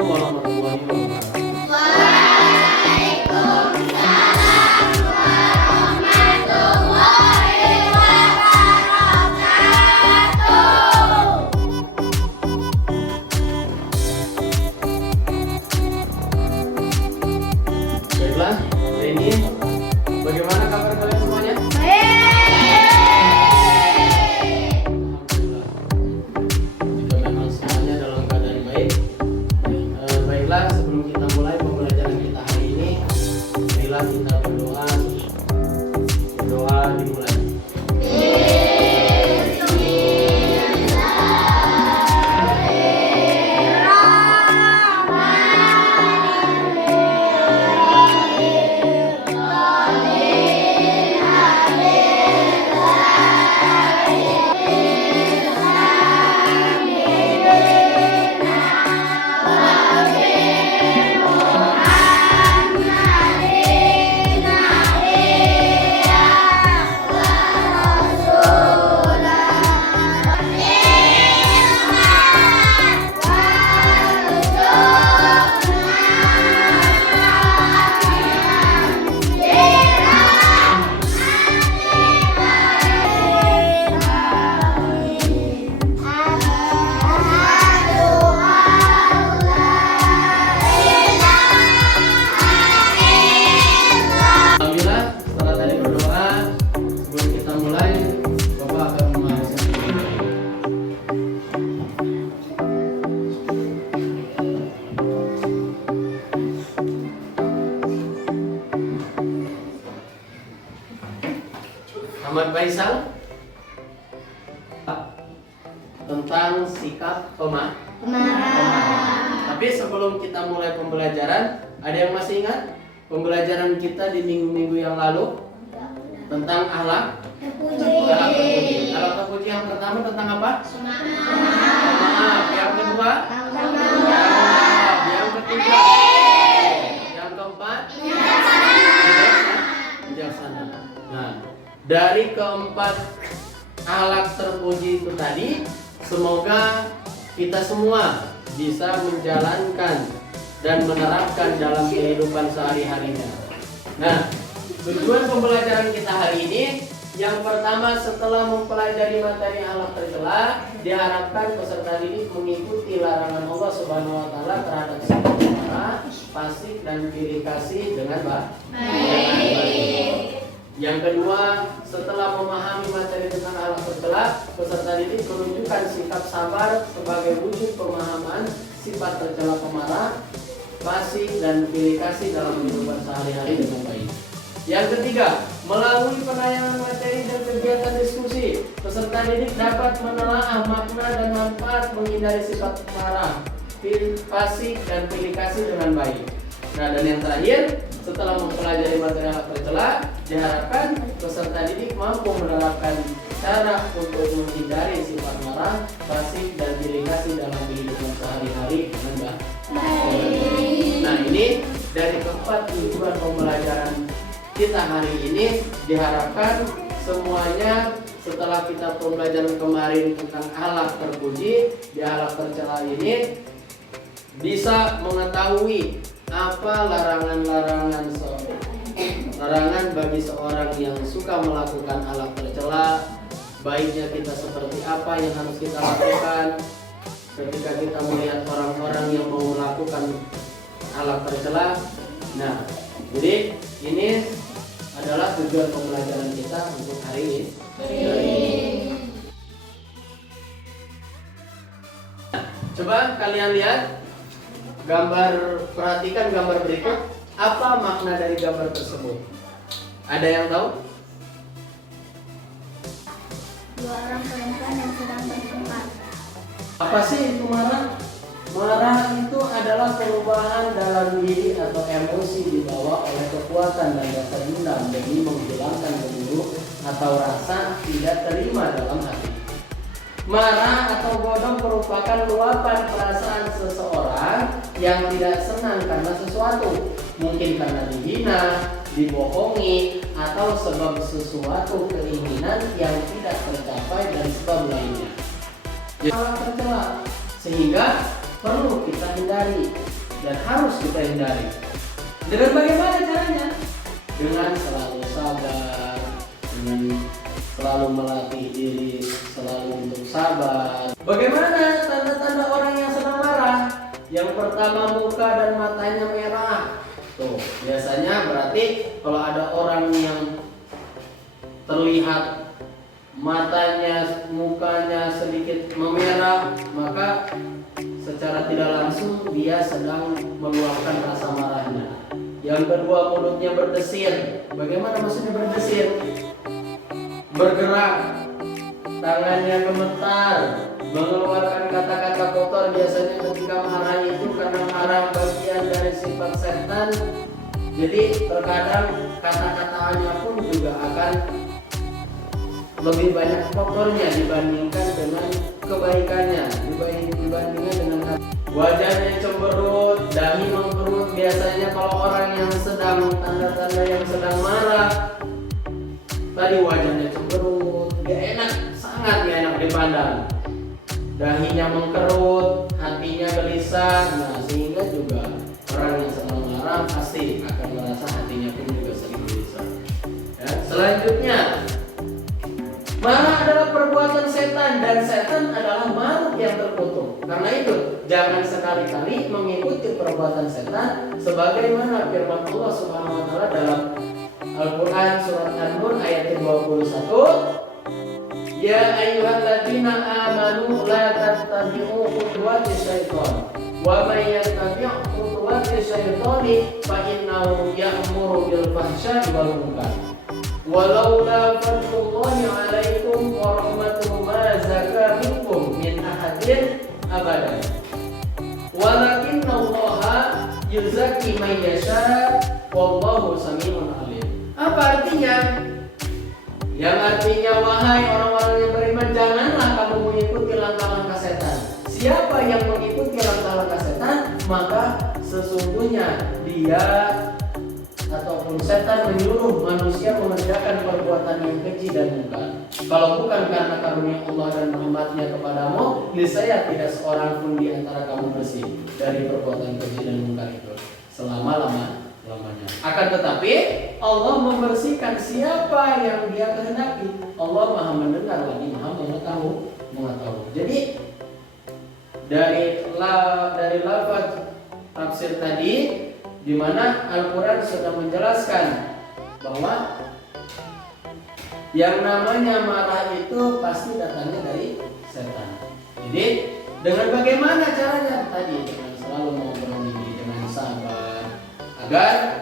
Assalamualaikum warahmatullahi wabarakatuh. Waalaikumsalam warahmatullahi wabarakatuh. Baiklah, hari ini bagaimana kabar kalian semuanya? Alhamdulillah. Jika memang semuanya dalam keadaan baik. Baiklah, sebelum kita mulai pembelajaran kita hari ini, marilah kita berdoa. Berdoa dimulai. Alhamdulillah, setelah tadi berdoa, sebelum kita mulai, Bapak akan membacakan. Ahmad Faisal tentang sikap pemarah. Tapi sebelum kita mulai pembelajaran, ada yang masih ingat pembelajaran kita di minggu-minggu yang lalu tentang akhlak terpuji. Akhlak terpuji yang pertama tentang apa? Maaf. Yang kedua? Yang ketiga? Yang keempat? Bijaksana. Nah, dari keempat akhlak terpuji itu tadi, semoga kita semua bisa menjalankan dan menerapkan dalam kehidupan sehari-harinya. Nah, tujuan pembelajaran kita hari ini, yang pertama setelah mempelajari materi akhlak tercela, diharapkan peserta didik mengikuti larangan Allah Subhanahu wa taala terhadap sikap marah, fasik dan pilih kasih dengan baik. Yang kedua, setelah memahami materi tentang akhlak tercela, peserta didik menunjukkan sikap sabar sebagai wujud pemahaman sifat tercela pemarah, fasik dan pilih kasih dalam kehidupan sehari-hari dengan baik. Yang ketiga, melalui penayangan materi dan kegiatan diskusi, peserta didik dapat menelaah makna dan manfaat menghindari sifat marah, fasik dan pilih kasih dengan baik. Nah, dan yang terakhir, setelah mempelajari materi akhlak tercela, diharapkan peserta didik mampu menerapkan cara untuk menghindari sifat marah, fasik dan pilih kasih dalam kehidupan sehari-hari dengan baik. Nah, ini dari keempat tujuan pembelajaran kita hari ini, diharapkan semuanya setelah kita pembelajaran kemarin tentang akhlak terpuji, di akhlak tercela ini bisa mengetahui apa larangan bagi seorang yang suka melakukan akhlak tercela, baiknya kita seperti apa yang harus kita lakukan ketika kita melihat orang-orang yang mau melakukan akhlak tercela. Nah, jadi ini adalah tujuan pembelajaran kita untuk hari ini. Nah, coba kalian lihat perhatikan gambar berikut. Apa makna dari gambar tersebut? Ada yang tahu? Dua orang perempuan yang sedang bertengkar. Apa sih itu marah? Marah itu adalah perubahan dalam diri atau emosi dibawa oleh kekuatan dan rasa dendam demi menghilangkan cemburu atau rasa tidak terima dalam hati. Marah atau godong merupakan luapan perasaan seseorang yang tidak senang karena sesuatu, mungkin karena dihina, dibohongi, atau sebab sesuatu keinginan yang tidak tercapai dan sebab lainnya. Jadi, tercela. Sehingga perlu kita hindari dan harus kita hindari. Dengan bagaimana caranya? Dengan selalu sabar, dengan selalu melatih diri selalu untuk sabar. Bagaimana tanda-tanda orang yang sedang marah? Yang pertama, muka dan matanya merah. Tuh, biasanya berarti kalau ada orang yang terlihat matanya, mukanya sedikit memerah, maka secara tidak langsung dia sedang meluapkan rasa marahnya. Yang kedua, mulutnya berdesir. Bagaimana maksudnya berdesir? Bergerak, tangannya gemetar, mengeluarkan kata-kata kotor. Biasanya ketika marah itu karena marah bagian dari sifat setan. Jadi terkadang kata-katanya pun juga akan lebih banyak kotornya dibandingkan dengan kebaikannya, dibandingkan dengan wajahnya cemberut, dahi mengkerut. Biasanya kalau orang yang sedang tanda-tanda yang sedang marah, tadi wajahnya cemberut, gak enak, sangat gak enak dipandang. Dahinya mengkerut, hatinya gelisah. Nah, sehingga juga orang yang sedang marah pasti akan merasa hatinya pun juga sering gelisah. Ya, selanjutnya, marah adalah perbuatan setan dan setan adalah makhluk yang terkutuk. Karena itu, jangan sekali-kali mengikuti perbuatan setan sebagaimana firman Allah Subhanahu wa taala dalam Al-Qur'an surat An-Nur ayat 21. Ya ayyuhalladzina amanu la tattabi'u khutuwati syaitan wa may yattabi' khutuwati syaitani fa innahu ya'muru bil fahsya'i wal munkar. Walaula fadlullahi 'alaikum wa rahmatuhu ma zaka minkum min ahadin abadan. Walakinallaha yuzakki man yasha wallahu samii'un 'alim. Apa artinya? Yang artinya, wahai orang-orang yang beriman, janganlah kamu mengikuti langkah-langkah setan. Siapa yang mengikuti langkah-langkah setan, maka sesungguhnya dia ataupun setan menyuruh manusia mengerjakan perbuatan yang keji dan munkar. Kalau bukan karena karunia Allah dan rahmatnya kepadamu, niscaya tidak seorang pun di antara kamu bersih dari perbuatan keji dan munkar itu selama-lamanya. Akan tetapi Allah membersihkan siapa yang dia kehendaki. Allah Maha mendengar lagi Maha mengetahui. Jadi dari lafaz tafsir tadi, di mana Al-Quran sudah menjelaskan bahwa yang namanya marah itu pasti datangnya dari setan. Jadi dengan bagaimana caranya? Tadi dengan selalu mengobrol diri dengan sabar agar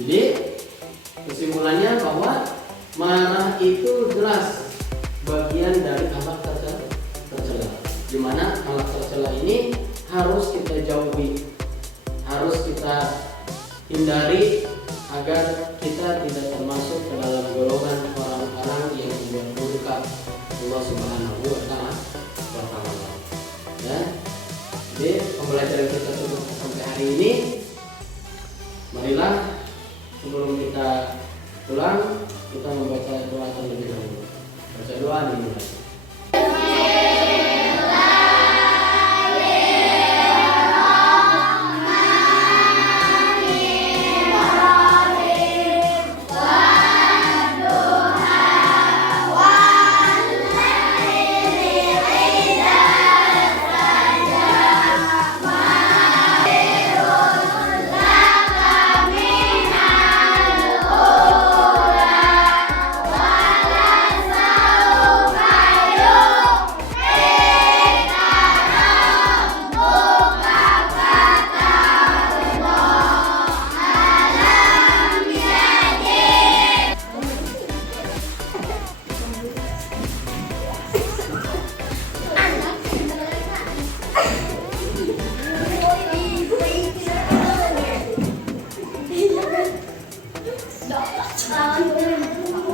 Jadi kesimpulannya bahwa marah itu jelas bagian dari akhlak tercela. Di mana akhlak tercela ini harus kita jauhi, harus kita hindari agar kita tidak termasuk ke dalam golongan orang-orang yang membuat murka Allah Subhanahu wa taala. Ya. Jadi pembelajaran kita sampai hari ini, marilah sebelum kita pulang, kita membaca doa terlebih dahulu. Baca doa dimulai.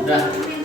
Udah.